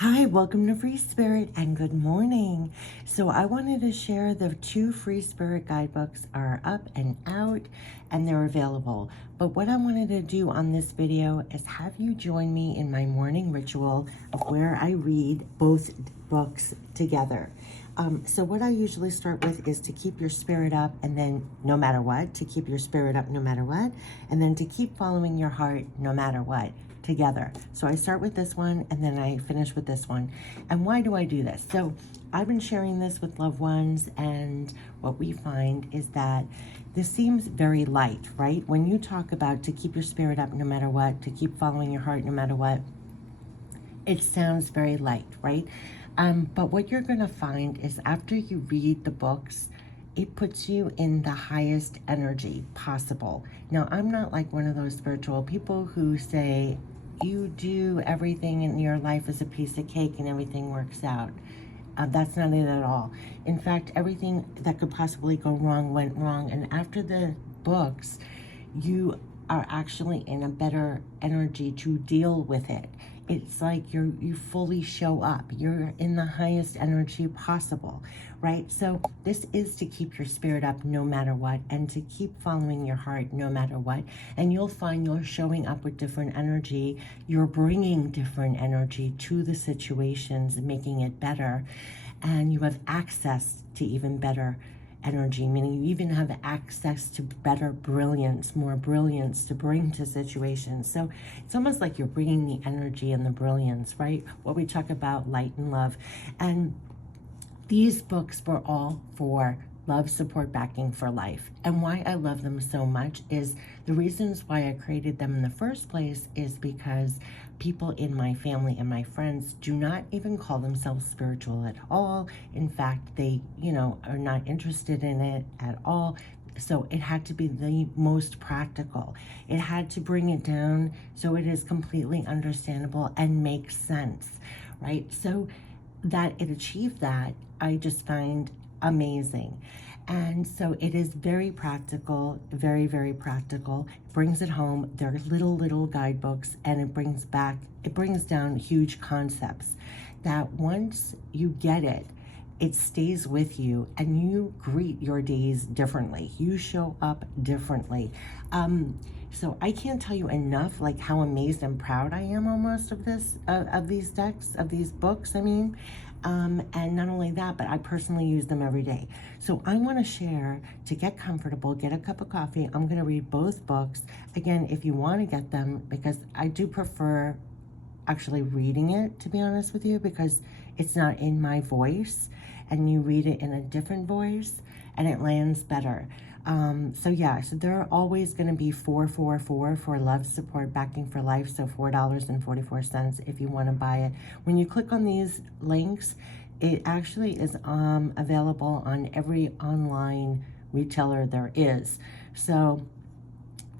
Hi, welcome to Free Spirit and good morning. So I wanted to share the 2 Free Spirit guidebooks are up and out and they're available. But what I wanted to do on this video is have you join me in my morning ritual of where I read both books together. So what I usually start with is to keep your spirit up, and then no matter what, to keep your spirit up no matter what, and then to keep following your heart no matter what together. So I start with this one and then I finish with this one. And why do I do this? So I've been sharing this with loved ones, and what we find is that this seems very light, right? When you talk about to keep your spirit up no matter what, to keep following your heart no matter what, it sounds very light, right? But what you're going to find is after you read the books, it puts you in the highest energy possible. Now, I'm not like one of those spiritual people who say, you do everything in your life as a piece of cake and everything works out. That's not it at all. In fact, everything that could possibly go wrong went wrong. And after the books, you are actually in a better energy to deal with it. It's like you fully show up. You're in the highest energy possible, right? So this is to keep your spirit up no matter what, and to keep following your heart no matter what. And you'll find you're showing up with different energy. You're bringing different energy to the situations, making it better. And you have access to even better energy, meaning you even have access to better brilliance, more brilliance to bring to situations. So it's almost like you're bringing the energy and the brilliance, right? What we talk about, light and love. And these books were all for love, support, backing for life. And why I love them so much is the reasons why I created them in the first place is because people in my family and my friends do not even call themselves spiritual at all. In fact, they, are not interested in it at all. So it had to be the most practical. It had to bring it down so it is completely understandable and makes sense, right? So that it achieved that, I just find amazing. And so it is very practical, very, very practical. It brings it home. They're little guidebooks, and it brings down huge concepts that once you get it, it stays with you, and you greet your days differently. You show up differently. So I can't tell you enough, like how amazed and proud I am almost of this, of these decks, of these books, I mean. And not only that, but I personally use them every day. So I want to share, to get comfortable, get a cup of coffee. I'm going to read both books. Again, if you want to get them, because I do prefer actually reading it, to be honest with you, because it's not in my voice, and you read it in a different voice and it lands better. So they're always going to be 444 for love, support, backing for life. So $4.44 if you want to buy it. When you click on these links, it actually is available on every online retailer there is. So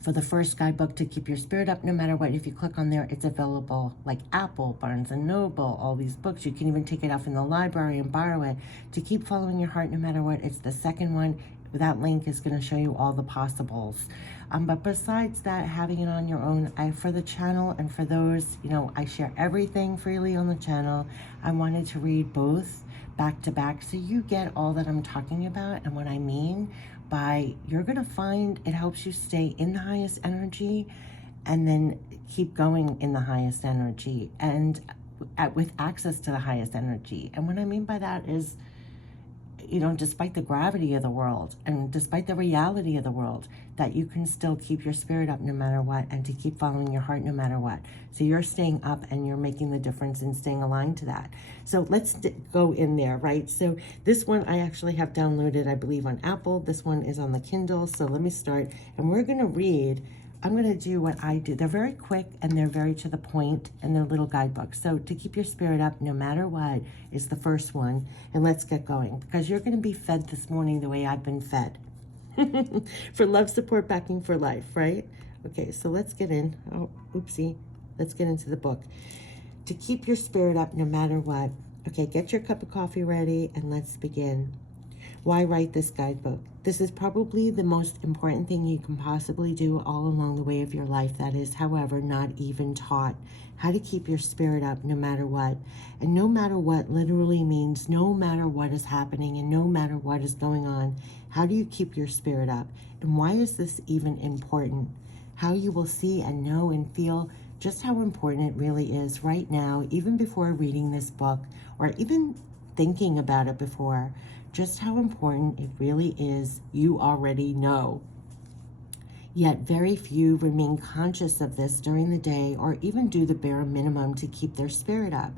for the first guidebook, to keep your spirit up no matter what, if you click on there, it's available like Apple, Barnes and Noble, all these books. You can even take it off in the library and borrow it. To keep following your heart no matter what, it's the second one. That link is going to show you all the possibles. But besides that, having it on your own, for the channel and for those, I share everything freely on the channel. I wanted to read both back to back so you get all that I'm talking about. And what I mean by, you're going to find it helps you stay in the highest energy and then keep going in the highest energy and with access to the highest energy. And what I mean by that is, despite the gravity of the world and despite the reality of the world, that you can still keep your spirit up no matter what, and to keep following your heart no matter what. So you're staying up and you're making the difference and staying aligned to that. So let's go in there, right? So this one I actually have downloaded, I believe, on Apple. This one is on the Kindle. So let me start, and we're going to read. I'm going to do what I do. They're very quick and they're very to the point, and they're little guidebooks. So to keep your spirit up no matter what is the first one. And let's get going, because you're going to be fed this morning the way I've been fed. For love, support, backing for life, right? Okay, so let's get in. Oh, oopsie. Let's get into the book. To keep your spirit up no matter what. Okay, get your cup of coffee ready and let's begin. Why write this guidebook? This is probably the most important thing you can possibly do all along the way of your life that is, however, not even taught. How to keep your spirit up no matter what. And no matter what literally means no matter what is happening and no matter what is going on. How do you keep your spirit up? And why is this even important? How you will see and know and feel just how important it really is right now, even before reading this book or even thinking about it before, just how important it really is, you already know. Yet very few remain conscious of this during the day or even do the bare minimum to keep their spirit up.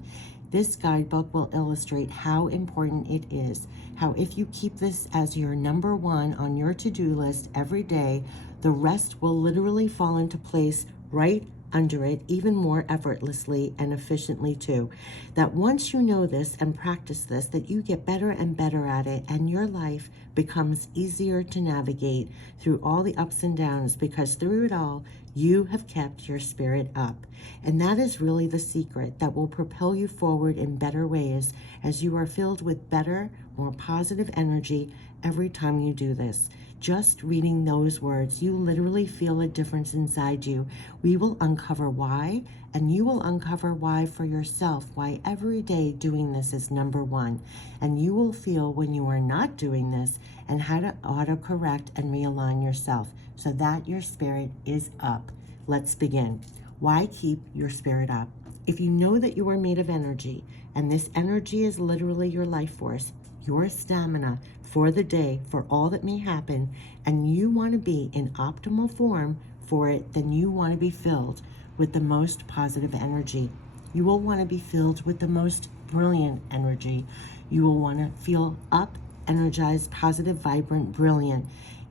This guidebook will illustrate how important it is, how if you keep this as your number one on your to-do list every day, the rest will literally fall into place right under it, even more effortlessly and efficiently too. That once you know this and practice this, that you get better and better at it, and your life becomes easier to navigate through all the ups and downs, because through it all, you have kept your spirit up. And that is really the secret that will propel you forward in better ways as you are filled with better, more positive energy every time you do this. Just reading those words, you literally feel a difference inside you. We will uncover why, and you will uncover why for yourself, why every day doing this is number one. And you will feel when you are not doing this and how to auto-correct and realign yourself so that your spirit is up. Let's begin. Why keep your spirit up? If you know that you are made of energy, and this energy is literally your life force, your stamina for the day, for all that may happen, and you want to be in optimal form for it, then you want to be filled with the most positive energy. You will want to be filled with the most brilliant energy. You will want to feel up, energized, positive, vibrant, brilliant.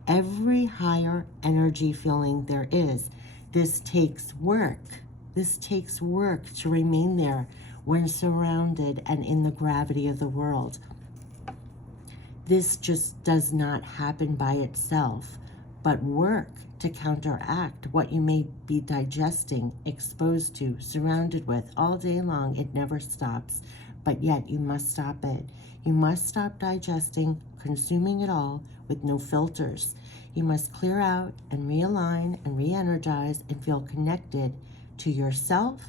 Every higher energy feeling there is. This takes work. This takes work to remain there when surrounded and in the gravity of the world. This just does not happen by itself, but work to counteract what you may be digesting, exposed to, surrounded with all day long. It never stops, but yet you must stop it. You must stop digesting, consuming it all with no filters. You must clear out and realign and re-energize and feel connected to yourself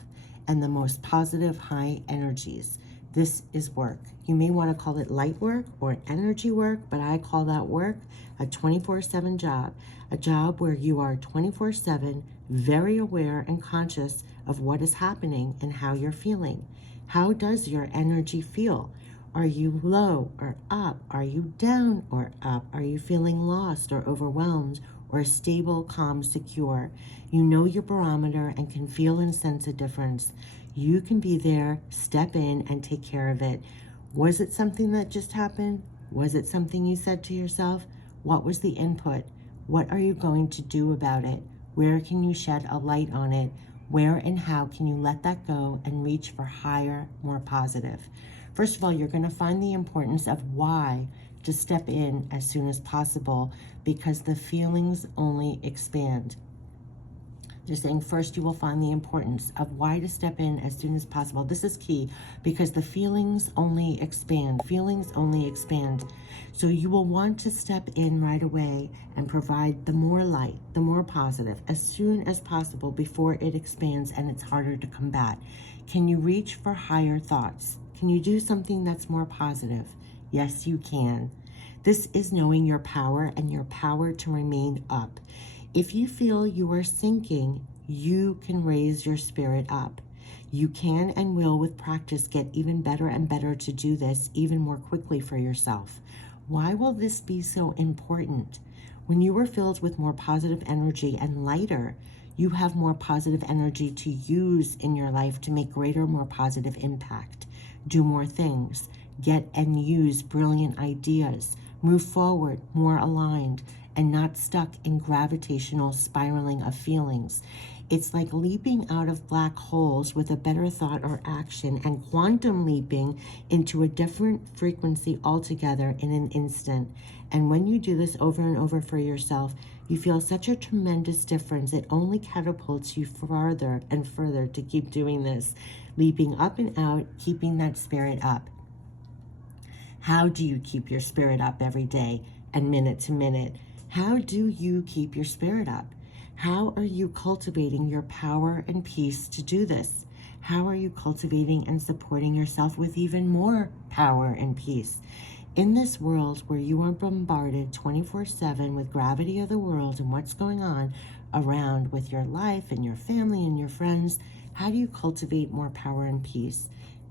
and the most positive high energies. This is work. You may want to call it light work or energy work, but I call that work a 24/7 job, a job where you are 24/7 very aware and conscious of what is happening and how you're feeling. How does your energy feel? Are you low or up? Are you down or up? Are you feeling lost or overwhelmed or stable, calm, secure? You know your barometer and can feel and sense a difference. You can be there, step in, and take care of it. Was it something that just happened? Was it something you said to yourself? What was the input? What are you going to do about it? Where can you shed a light on it? Where and how can you let that go and reach for higher, more positive? First of all, you're going to find the importance of why to step in as soon as possible, because the feelings only expand. Just saying, first you will find the importance of why to step in as soon as possible. This is key because the feelings only expand. Feelings only expand. So you will want to step in right away and provide the more light, the more positive, as soon as possible before it expands and it's harder to combat. Can you reach for higher thoughts? Can you do something that's more positive? Yes, you can. This is knowing your power and your power to remain up. If you feel you are sinking, you can raise your spirit up. You can and will, with practice, get even better and better to do this even more quickly for yourself. Why will this be so important? When you are filled with more positive energy and lighter, you have more positive energy to use in your life to make greater, more positive impact. Do more things. Get and use brilliant ideas. Move forward, more aligned, and not stuck in gravitational spiraling of feelings. It's like leaping out of black holes with a better thought or action and quantum leaping into a different frequency altogether in an instant. And when you do this over and over for yourself, you feel such a tremendous difference. It only catapults you further and further to keep doing this, leaping up and out, keeping that spirit up. How do you keep your spirit up every day and minute to minute? How do you keep your spirit up? How are you cultivating your power and peace to do this? How are you cultivating and supporting yourself with even more power and peace? In this world where you are bombarded 24/7 with gravity of the world and what's going on around with your life and your family and your friends, how do you cultivate more power and peace?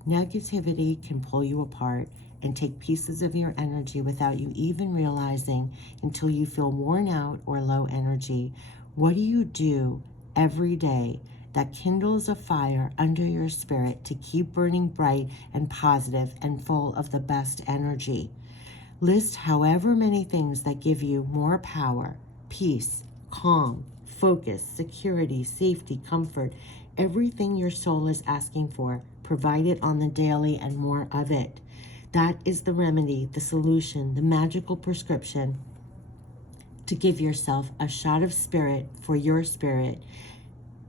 Negativity can pull you apart and take pieces of your energy without you even realizing until you feel worn out or low energy. What do you do every day that kindles a fire under your spirit to keep burning bright and positive and full of the best energy? List however many things that give you more power, peace, calm, focus, security, safety, comfort, everything your soul is asking for. Provide it on the daily and more of it. That is the remedy, the solution, the magical prescription to give yourself a shot of spirit for your spirit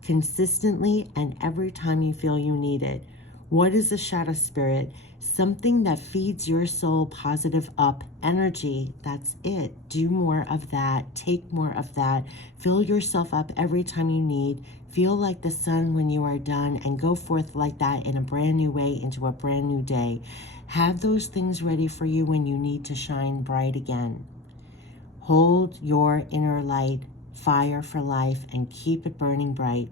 consistently and every time you feel you need it. What is a shot of spirit? Something that feeds your soul positive up energy. That's it. Do more of that. Take more of that. Fill yourself up every time you need. Feel like the sun when you are done and go forth like that in a brand new way into a brand new day. Have those things ready for you when you need to shine bright again. Hold your inner light, fire for life, and keep it burning bright.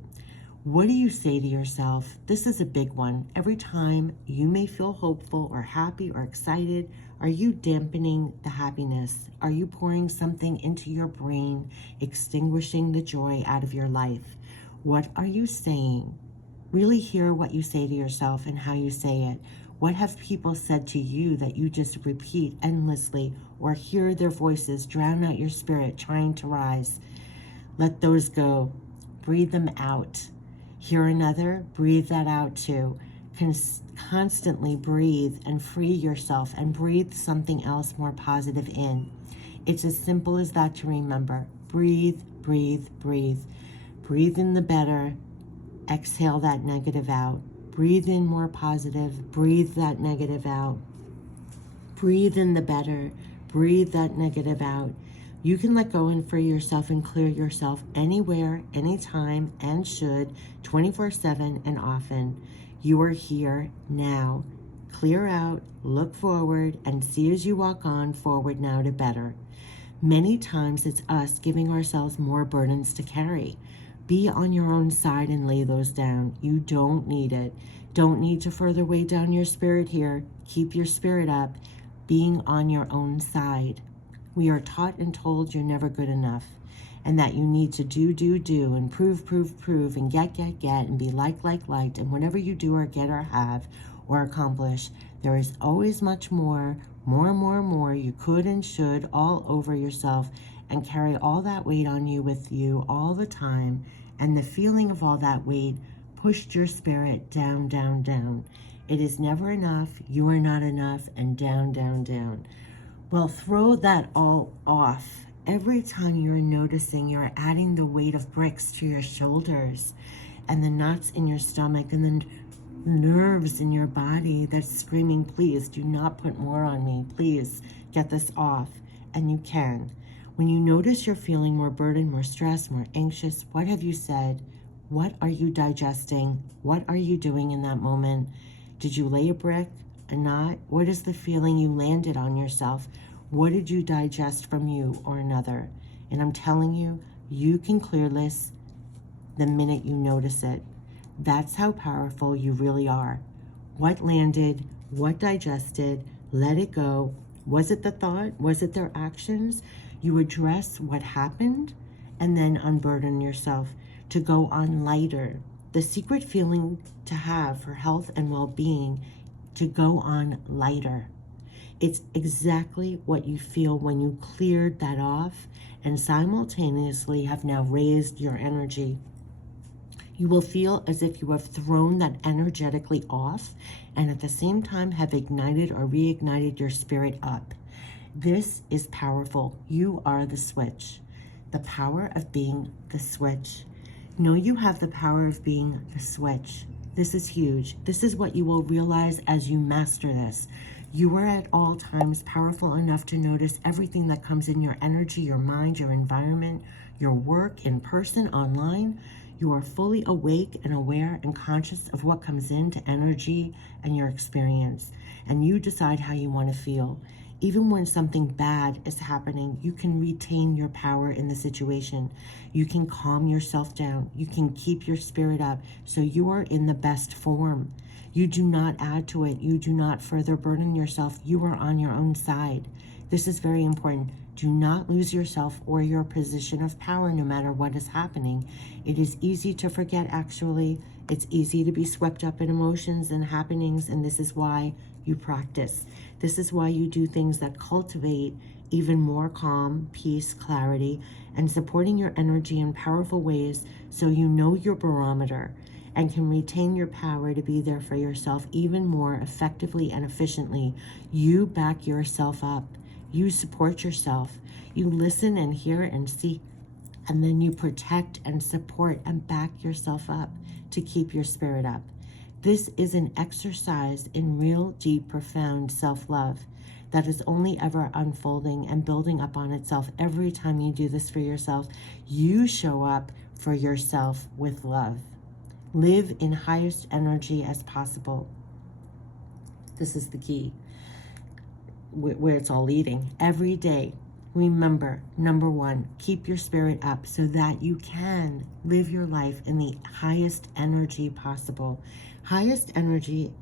What do you say to yourself? This is a big one. Every time you may feel hopeful or happy or excited, are you dampening the happiness? Are you pouring something into your brain, extinguishing the joy out of your life? What are you saying? Really hear what you say to yourself and how you say it. What have people said to you that you just repeat endlessly or hear their voices drown out your spirit trying to rise? Let those go. Breathe them out. Hear another, breathe that out too. Constantly breathe and free yourself and breathe something else more positive in. It's as simple as that to remember. Breathe, breathe, breathe. Breathe in the better. Exhale that negative out. Breathe in more positive. Breathe that negative out. Breathe in the better. Breathe that negative out. You can let go and free yourself and clear yourself anywhere, anytime, and should, 24/7 and often. You are here now. Clear out, look forward, and see as you walk on forward now to better. Many times it's us giving ourselves more burdens to carry. Be on your own side and lay those down. You don't need it. Don't need to further weigh down your spirit here. Keep your spirit up, being on your own side. We are taught and told you're never good enough and that you need to do, and prove, and get, and be liked, and whatever you do or get or have or accomplish, there is always much more you could and should all over yourself and carry all that weight on you with you all the time, and the feeling of all that weight pushed your spirit down, down, down. It is never enough, you are not enough, and down, down, down. Well, throw that all off. Every time you're noticing you're adding the weight of bricks to your shoulders and the knots in your stomach and the nerves in your body that's screaming, please do not put more on me. Please get this off. And you can. When you notice you're feeling more burdened, more stressed, more anxious, what have you said? What are you digesting? What are you doing in that moment? Did you lay a brick? A knot? What is the feeling you landed on yourself? What did you digest from you or another? And I'm telling you, you can clear this the minute you notice it. That's how powerful you really are. What landed? What digested? Let it go. Was it the thought? Was it their actions? You address what happened and then unburden yourself to go on lighter. The secret feeling to have for health and well-being, to go on lighter. It's exactly what you feel when you cleared that off and simultaneously have now raised your energy. You will feel as if you have thrown that energetically off and at the same time have ignited or reignited your spirit up. This is powerful. You are the switch. The power of being the switch. Know you have the power of being the switch. This is huge. This is what you will realize as you master this. You are at all times powerful enough to notice everything that comes in your energy, your mind, your environment, your work, in person, online. You are fully awake and aware and conscious of what comes into energy and your experience. And you decide how you want to feel. Even when something bad is happening, you can retain your power in the situation. You can calm yourself down. You can keep your spirit up so you are in the best form. You do not add to it. You do not further burden yourself. You are on your own side. This is very important. Do not lose yourself or your position of power no matter what is happening. It is easy to forget, actually. It's easy to be swept up in emotions and happenings, and this is why you practice. This is why you do things that cultivate even more calm, peace, clarity, and supporting your energy in powerful ways so you know your barometer and can retain your power to be there for yourself even more effectively and efficiently. You back yourself up. You support yourself. You listen and hear and see, and then you protect and support and back yourself up to keep your spirit up. This is an exercise in real, deep, profound self-love that is only ever unfolding and building up on itself. Every time you do this for yourself, you show up for yourself with love. Live in highest energy as possible. This is the key, where it's all leading. Every day, remember, number one, keep your spirit up so that you can live your life in the highest energy possible. Highest energy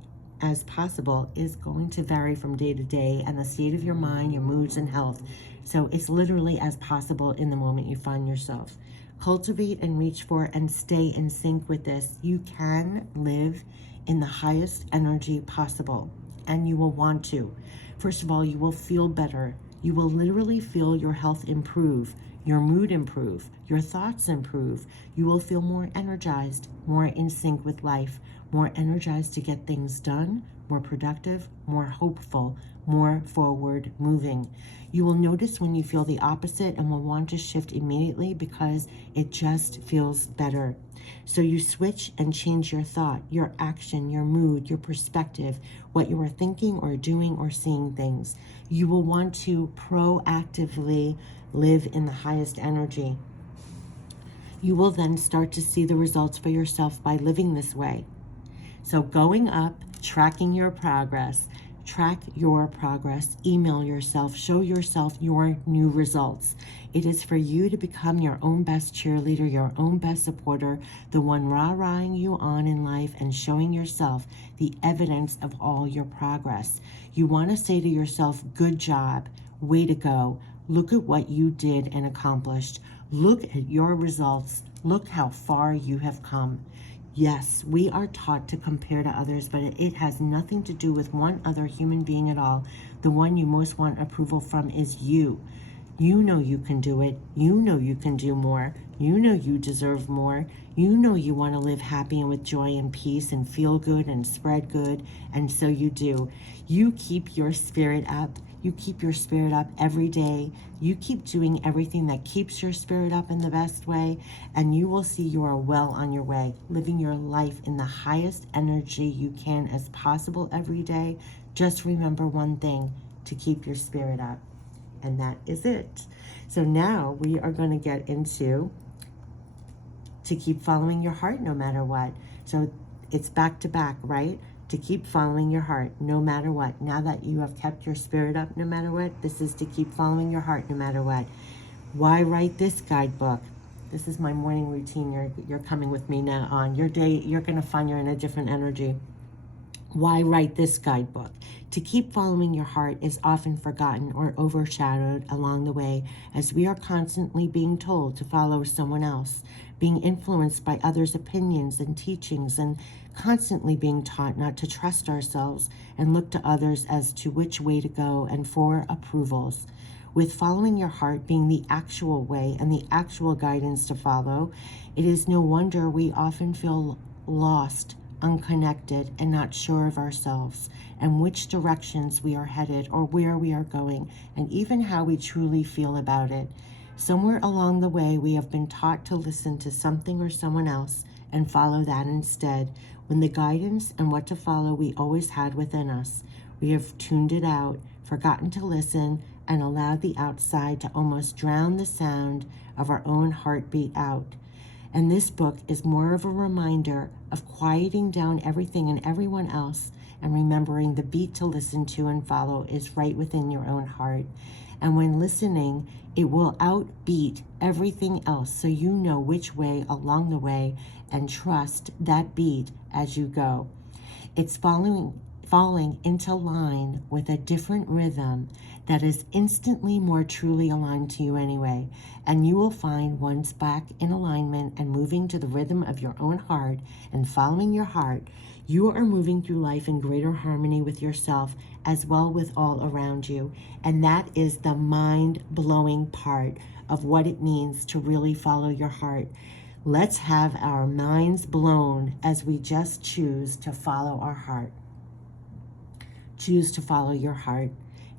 as possible is going to vary from day to day and the state of your mind, your moods, and health. So it's literally as possible in the moment you find yourself. Cultivate and reach for and stay in sync with this. You can live in the highest energy possible, and you will want to. First of all, you will feel better. You will literally feel your health improve, your mood improve, your thoughts improve. You will feel more energized, more in sync with life, more energized to get things done, more productive, more hopeful, more forward moving. You will notice when you feel the opposite and will want to shift immediately because it just feels better. So you switch and change your thought, your action, your mood, your perspective, what you are thinking or doing or seeing things. You will want to proactively live in the highest energy. You will then start to see the results for yourself by living this way. So going up, tracking your progress, track your progress, email yourself, show yourself your new results. It is for you to become your own best cheerleader, your own best supporter, the one rah-rahing you on in life and showing yourself the evidence of all your progress. You want to say to yourself, good job, way to go. Look at what you did and accomplished. Look at your results. Look how far you have come. Yes, we are taught to compare to others, but it has nothing to do with one other human being at all. The one you most want approval from is you. You know you can do it. You know you can do more. You know you deserve more. You know you want to live happy and with joy and peace and feel good and spread good, and so you do. You keep your spirit up. You keep your spirit up every day. You keep doing everything that keeps your spirit up in the best way, and you will see you are well on your way, living your life in the highest energy you can as possible every day. Just remember one thing, to keep your spirit up, and that is it. So now we are going to get into to keep following your heart no matter what. So it's back to back, right? To keep following your heart no matter what. Now that you have kept your spirit up no matter what, this is to keep following your heart no matter what. Why write this guidebook? This is my morning routine. You're coming with me now on your day. You're going to find you're in a different energy. Why write this guidebook? To keep following your heart is often forgotten or overshadowed along the way, as we are constantly being told to follow someone else, being influenced by others' opinions and teachings, and constantly being taught not to trust ourselves and look to others as to which way to go and for approvals. With following your heart being the actual way and the actual guidance to follow, it is no wonder we often feel lost, unconnected, and not sure of ourselves and which directions we are headed or where we are going, and even how we truly feel about it. Somewhere along the way, we have been taught to listen to something or someone else, and follow that instead, when the guidance and what to follow we always had within us. We have tuned it out, forgotten to listen, and allowed the outside to almost drown the sound of our own heartbeat out. And this book is more of a reminder of quieting down everything and everyone else and remembering the beat to listen to and follow is right within your own heart. And when listening, it will outbeat everything else, so you know which way along the way and trust that beat as you go. It's falling into line with a different rhythm that is instantly more truly aligned to you anyway. And you will find once back in alignment and moving to the rhythm of your own heart and following your heart, you are moving through life in greater harmony with yourself as well with all around you. And that is the mind-blowing part of what it means to really follow your heart. Let's have our minds blown as we just choose to follow our heart. Choose to follow your heart.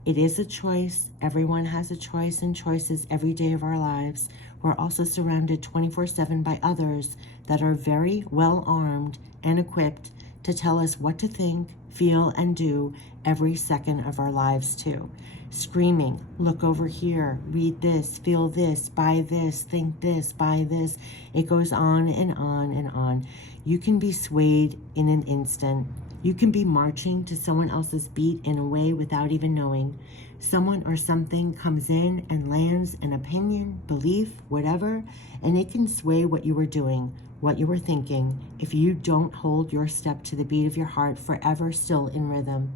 It is a choice. Everyone has a choice and choices every day of our lives. We're also surrounded 24/7 by others that are very well armed and equipped to tell us what to think, feel, and do every second of our lives too. Screaming, look over here, read this, feel this, buy this, think this, buy this. It goes on and on and on. You can be swayed in an instant. You can be marching to someone else's beat in a way without even knowing. Someone or something comes in and lands an opinion, belief, whatever, and it can sway what you were doing, what you were thinking, if you don't hold your step to the beat of your heart forever still in rhythm.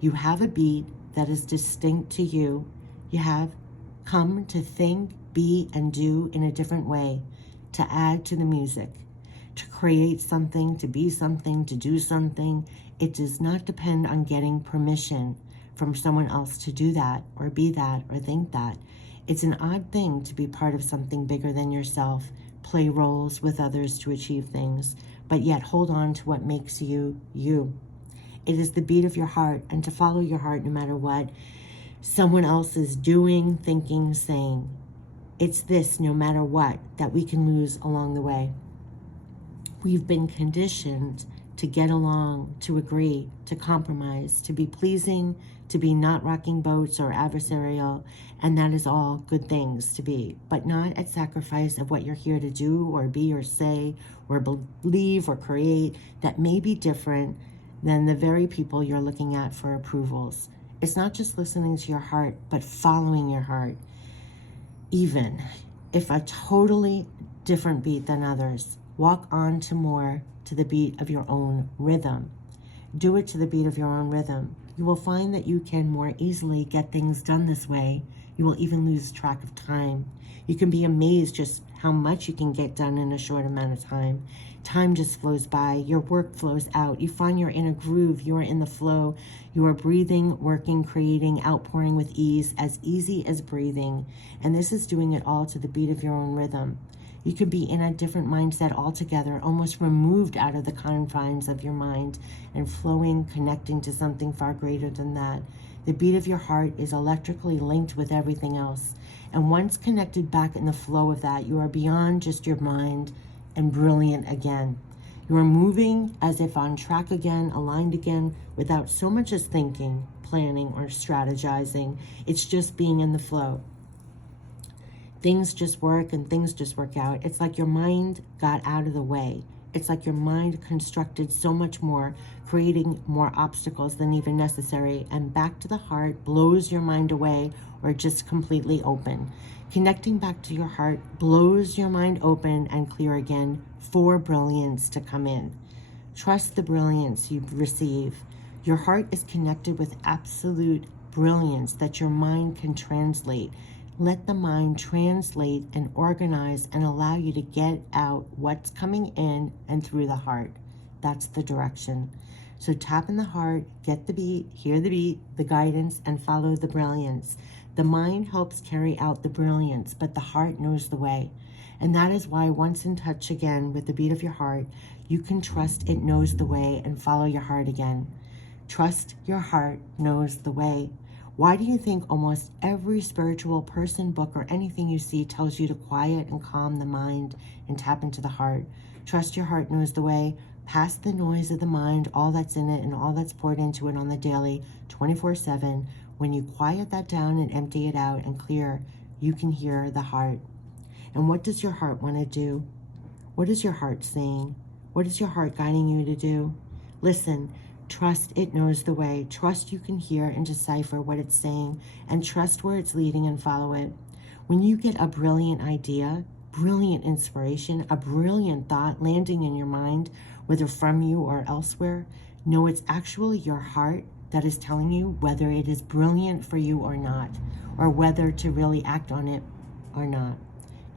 You have a beat that is distinct to you. You have come to think, be, and do in a different way, to add to the music, to create something, to be something, to do something. It does not depend on getting permission from someone else to do that or be that or think that. It's an odd thing to be part of something bigger than yourself, play roles with others to achieve things, but yet hold on to what makes you, you. It is the beat of your heart, and to follow your heart no matter what someone else is doing, thinking, saying. It's this, no matter what, that we can lose along the way. We've been conditioned to get along, to agree, to compromise, to be pleasing, to be not rocking boats or adversarial, and that is all good things to be, but not at sacrifice of what you're here to do or be or say or believe or create that may be different than the very people you're looking at for approvals. It's not just listening to your heart, but following your heart, even if a totally different beat than others. Walk on to more to the beat of your own rhythm. Do it to the beat of your own rhythm. You will find that you can more easily get things done this way. You will even lose track of time. You can be amazed just how much you can get done in a short amount of time. Time just flows by. Your work flows out. You find you're in a groove. You are in the flow. You are breathing, working, creating, outpouring with ease, as easy as breathing. And this is doing it all to the beat of your own rhythm. You could be in a different mindset altogether, almost removed out of the confines of your mind and flowing, connecting to something far greater than that. The beat of your heart is electrically linked with everything else. And once connected back in the flow of that, you are beyond just your mind and brilliant again. You are moving as if on track again, aligned again, without so much as thinking, planning, or strategizing. It's just being in the flow. Things just work and things just work out. It's like your mind got out of the way. It's like your mind constructed so much more, creating more obstacles than even necessary, and back to the heart blows your mind away or just completely open. Connecting back to your heart blows your mind open and clear again for brilliance to come in. Trust the brilliance you receive. Your heart is connected with absolute brilliance that your mind can translate. Let the mind translate and organize and allow you to get out what's coming in and through the heart. That's the direction. So tap in the heart, get the beat, hear the beat, the guidance, and follow the brilliance. The mind helps carry out the brilliance, but the heart knows the way. And that is why once in touch again with the beat of your heart, you can trust it knows the way and follow your heart again. Trust your heart knows the way. Why do you think almost every spiritual person, book, or anything you see tells you to quiet and calm the mind and tap into the heart? Trust your heart knows the way. Past the noise of the mind, all that's in it and all that's poured into it on the daily, 24/7. When you quiet that down and empty it out and clear, you can hear the heart. And what does your heart want to do? What is your heart saying? What is your heart guiding you to do? Listen, trust it knows the way. Trust you can hear and decipher what it's saying, and trust where it's leading and follow it. When you get a brilliant idea, brilliant inspiration, a brilliant thought landing in your mind, whether from you or elsewhere, know it's actually your heart that is telling you whether it is brilliant for you or not, or whether to really act on it or not.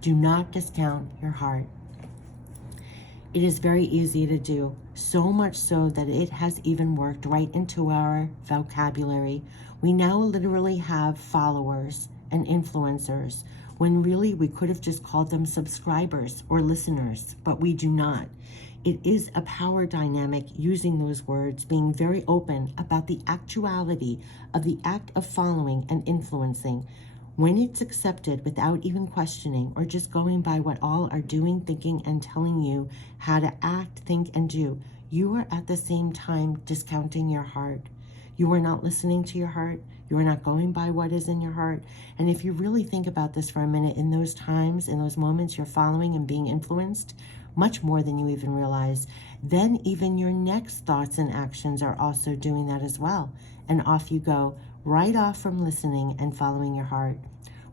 Do not discount your heart. It is very easy to do, so much so that it has even worked right into our vocabulary. We now literally have followers and influencers, when really we could have just called them subscribers or listeners, but we do not. It is a power dynamic using those words, being very open about the actuality of the act of following and influencing. When it's accepted without even questioning or just going by what all are doing, thinking, and telling you how to act, think, and do, you are at the same time discounting your heart. You are not listening to your heart. You are not going by what is in your heart. And if you really think about this for a minute, in those times, in those moments, you're following and being influenced much more than you even realize. Then even your next thoughts and actions are also doing that as well. And off you go, right off from listening and following your heart.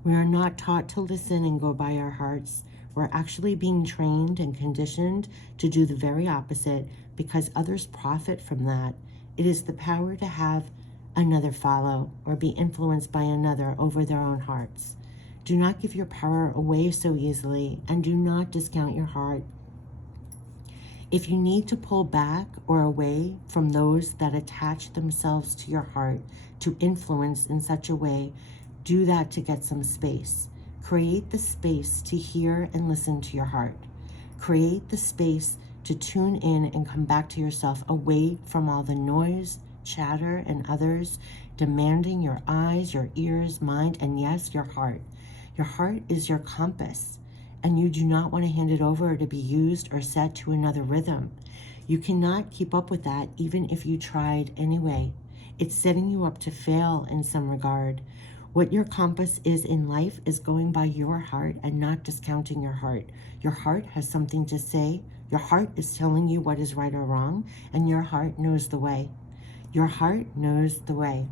We are not taught to listen and go by our hearts. We're actually being trained and conditioned to do the very opposite because others profit from that. It is the power to have another follow or be influenced by another over their own hearts. Do not give your power away so easily, and do not discount your heart. If you need to pull back or away from those that attach themselves to your heart to influence in such a way, do that to get some space. Create the space to hear and listen to your heart. Create the space to tune in and come back to yourself, away from all the noise, chatter, and others demanding your eyes, your ears, mind, and yes, your heart. Your heart is your compass, and you do not want to hand it over to be used or set to another rhythm. You cannot keep up with that even if you tried anyway. It's setting you up to fail in some regard. What your compass is in life is going by your heart and not discounting your heart. Your heart has something to say. Your heart is telling you what is right or wrong, and your heart knows the way. Your heart knows the way.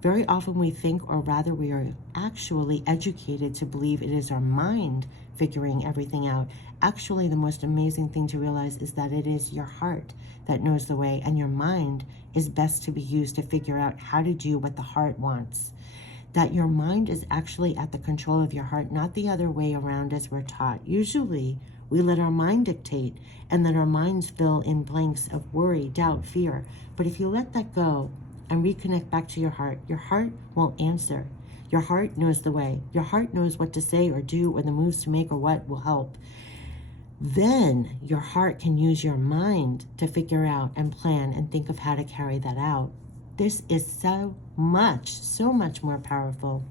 Very often we think, or rather we are actually educated to believe it is our mind figuring everything out. Actually, the most amazing thing to realize is that it is your heart that knows the way, and your mind is best to be used to figure out how to do what the heart wants. That your mind is actually at the control of your heart, not the other way around as we're taught. Usually, we let our mind dictate and let our minds fill in blanks of worry, doubt, fear. But if you let that go and reconnect back to your heart will answer. Your heart knows the way. Your heart knows what to say or do or the moves to make or what will help. Then your heart can use your mind to figure out and plan and think of how to carry that out. This is so much more powerful.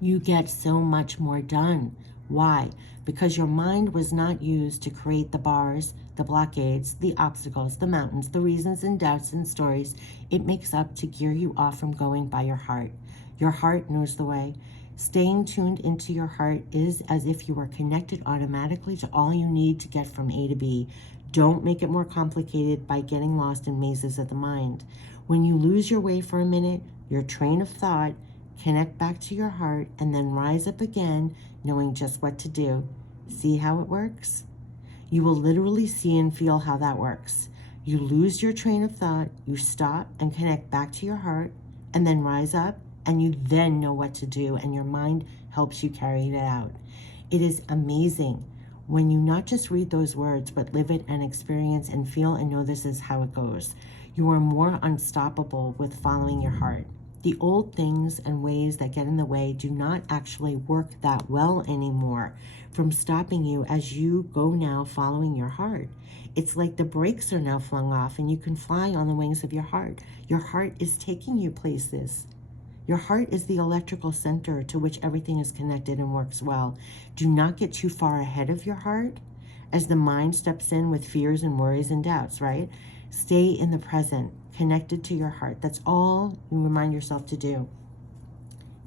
You get so much more done. Why? Because your mind was not used to create the bars, the blockades, the obstacles, the mountains, the reasons and doubts and stories it makes up to gear you off from going by your heart. Your heart knows the way. Staying tuned into your heart is as if you were connected automatically to all you need to get from A to B. Don't make it more complicated by getting lost in mazes of the mind. When you lose your way for a minute, your train of thought, connect back to your heart, and then rise up again, knowing just what to do. See how it works? You will literally see and feel how that works. You lose your train of thought, you stop and connect back to your heart, and then rise up, and you then know what to do, and your mind helps you carry it out. It is amazing when you not just read those words, but live it and experience and feel and know this is how it goes. You are more unstoppable with following your heart. The old things and ways that get in the way do not actually work that well anymore from stopping you as you go now following your heart. It's like the brakes are now flung off and you can fly on the wings of your heart. Your heart is taking you places. Your heart is the electrical center to which everything is connected and works well. Do not get too far ahead of your heart as the mind steps in with fears and worries and doubts, right? Stay in the present, connected to your heart. That's all you remind yourself to do.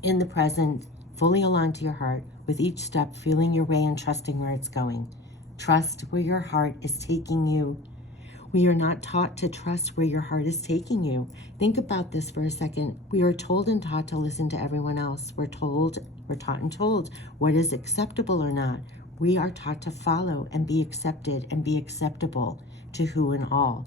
In the present, fully aligned to your heart, with each step feeling your way and trusting where it's going. Trust where your heart is taking you. We are not taught to trust where your heart is taking you. Think about this for a second. We are told and taught to listen to everyone else. We're taught and told what is acceptable or not. We are taught to follow and be accepted and be acceptable to who and all.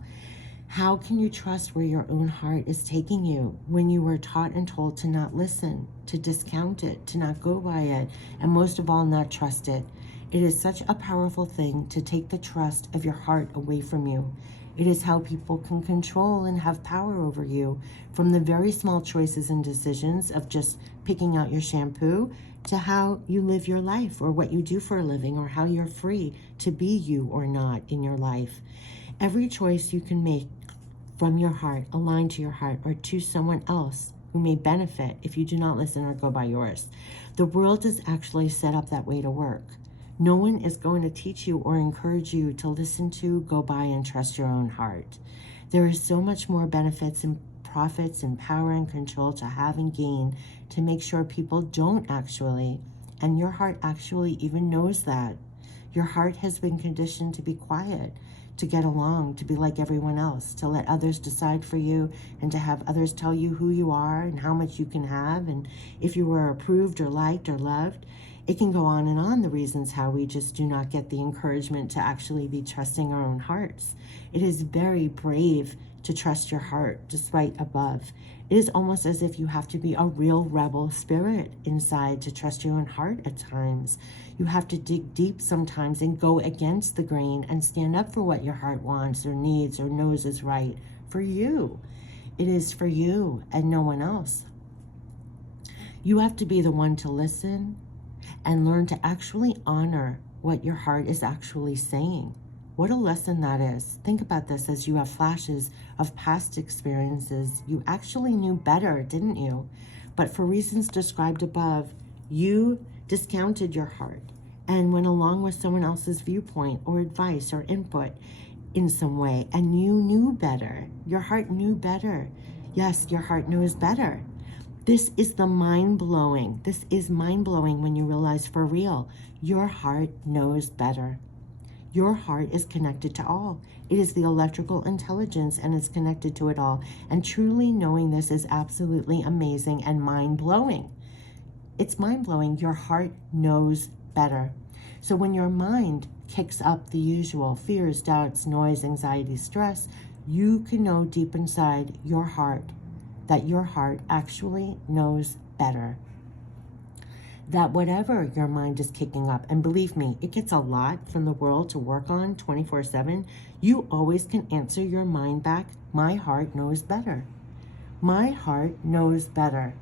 How can you trust where your own heart is taking you when you were taught and told to not listen, to discount it, to not go by it, and most of all, not trust it? It is such a powerful thing to take the trust of your heart away from you. It is how people can control and have power over you, from the very small choices and decisions of just picking out your shampoo to how you live your life or what you do for a living or how you're free to be you or not in your life. Every choice you can make from your heart, aligned to your heart, or to someone else who may benefit if you do not listen or go by yours. The world is actually set up that way to work. No one is going to teach you or encourage you to listen to, go by, and trust your own heart. There is so much more benefits and profits and power and control to have and gain to make sure people don't actually, and your heart actually even knows that. Your heart has been conditioned to be quiet, to get along, to be like everyone else, to let others decide for you, and to have others tell you who you are and how much you can have, and if you were approved or liked or loved. It can go on and on, the reasons how we just do not get the encouragement to actually be trusting our own hearts. It is very brave to trust your heart despite above. It is almost as if you have to be a real rebel spirit inside to trust your own heart at times. You have to dig deep sometimes and go against the grain and stand up for what your heart wants or needs or knows is right for you. It is for you and no one else. You have to be the one to listen and learn to actually honor what your heart is actually saying. What a lesson that is. Think about this as you have flashes of past experiences. You actually knew better, didn't you? But for reasons described above, you discounted your heart and went along with someone else's viewpoint or advice or input in some way, and you knew better. Your heart knew better. Yes, your heart knows better. This is mind-blowing when you realize for real, your heart knows better. Your heart is connected to all. It is the electrical intelligence and it's connected to it all. And truly knowing this is absolutely amazing and mind-blowing. It's mind-blowing. Your heart knows better. So when your mind kicks up the usual fears, doubts, noise, anxiety, stress, you can know deep inside your heart that your heart actually knows better. That whatever your mind is kicking up, and believe me, it gets a lot from the world to work on 24/7, you always can answer your mind back, my heart knows better. My heart knows better.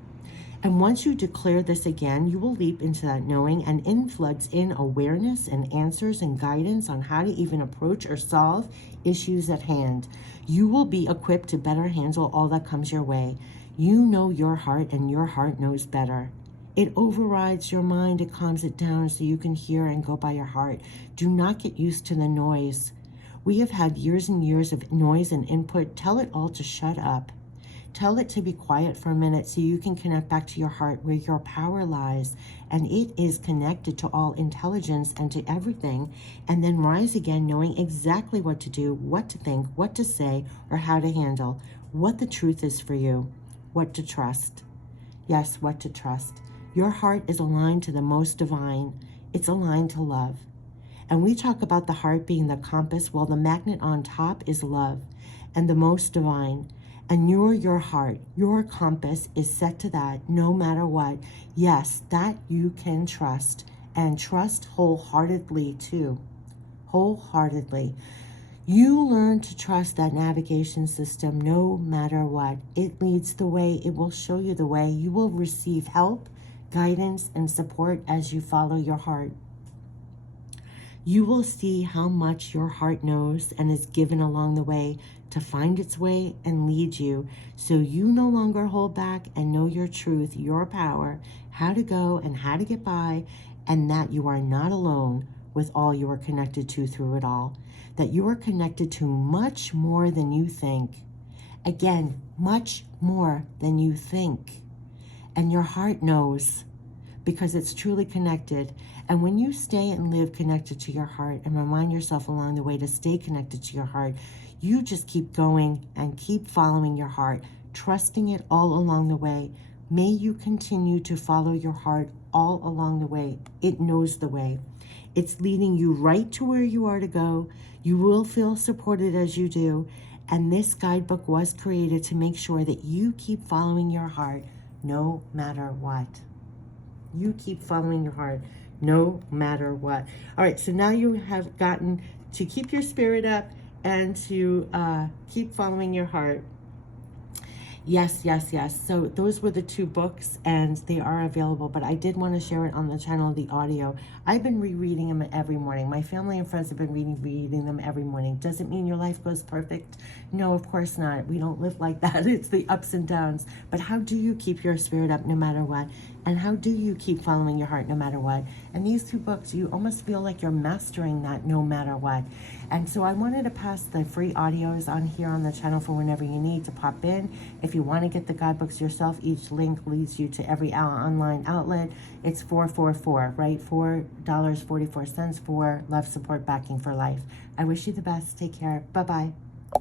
And once you declare this again, you will leap into that knowing, and in floods in awareness and answers and guidance on how to even approach or solve issues at hand. You will be equipped to better handle all that comes your way. You know your heart, and your heart knows better. It overrides your mind. It calms it down so you can hear and go by your heart. Do not get used to the noise. We have had years and years of noise and input. Tell it all to shut up. Tell it to be quiet for a minute so you can connect back to your heart where your power lies, and it is connected to all intelligence and to everything, and then rise again knowing exactly what to do, what to think, what to say, or how to handle, what the truth is for you, what to trust. Yes, what to trust. Your heart is aligned to the most divine. It's aligned to love. And we talk about the heart being the compass, while the magnet on top is love and the most divine. And your heart, your compass is set to that no matter what. Yes, that you can trust, and trust wholeheartedly too. Wholeheartedly. You learn to trust that navigation system no matter what. It leads the way. It will show you the way. You will receive help, guidance, and support as you follow your heart. You will see how much your heart knows and is given along the way to find its way and lead you, so you no longer hold back and know your truth, your power, how to go and how to get by, and that you are not alone with all you are connected to through it all, that you are connected to much more than you think. Again, much more than you think. And your heart knows, because it's truly connected. And when you stay and live connected to your heart and remind yourself along the way to stay connected to your heart, you just keep going and keep following your heart, trusting it all along the way. May you continue to follow your heart all along the way. It knows the way. It's leading you right to where you are to go. You will feel supported as you do. And this guidebook was created to make sure that you keep following your heart no matter what. You keep following your heart no matter what. All right, so now you have gotten to keep your spirit up and to keep following your heart. Yes, yes, yes. So those were the two books, and they are available, but I did want to share it on the channel, the audio. I've been rereading them every morning. My family and friends have been reading them every morning. Does it mean your life goes perfect? No, of course not. We don't live like that. It's the ups and downs. But how do you keep your spirit up no matter what? And how do you keep following your heart no matter what? And these two books, you almost feel like you're mastering that no matter what. And so I wanted to pass the free audios on here on the channel for whenever you need to pop in. If you want to get the guidebooks yourself, each link leads you to every online outlet. It's $444, right? $4.44 for love, support, backing for life. I wish you the best. Take care. Bye-bye.